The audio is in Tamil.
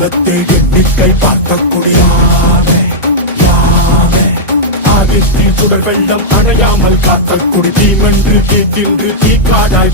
உலகத்தை எண்ணிக்கை பார்க்கக்கூடியாமே யாமே ஆதித்தில் சுடர் வெள்ளம் அணையாமல் காத்தல் குடி தீமென்று தீ தின்று தீக்காடாய்